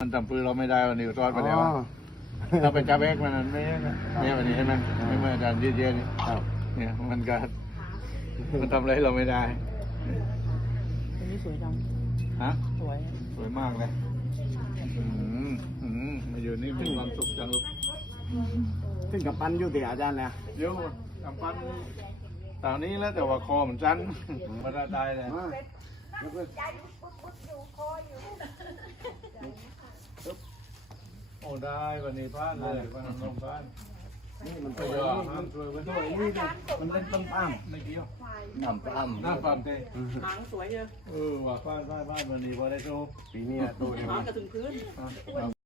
มันจำปืนเราไม่ได้วันนี้ก็ทอดไปแล้วอ๋อะอถ้าเป็นจับเอ็กมันไม่ใช่นะเนี่ยวันนี้เห็นไหมไม่เหมือนอาจารย์เย็นๆนี่ครับ เนี่ยมันก็มันทำอะไรให้เราไม่ได้อันนี้สวยจังฮะสวยสวยมากเลยอืมอืมมาอยู่นี่มีความสุขจังลูกซึ่งกับปั้นอยู่ที่อาจารย์แล้วเดี๋ยวกำปั้นตอนนี้แล้วแต่ว่าคอมันสั้นมาได้เลย มาแล้วก็โอ้ ได้วันนี้พลาดเลยวันน้องพลาดนี่มันไปตัวยอนี้ห้ามช่วยไว้ตัด้ววยนี้เนี่ยมันเล่นต้นปั้มไม่เกี่ยวน้ำปั้มหน้าปั๊มเต้หางสวยเยอะเออว่าพลาดพลาดพลาดวันนี้พอได้โชว์ปีนี้ตัวนี้หางกระถึงพื้นอะ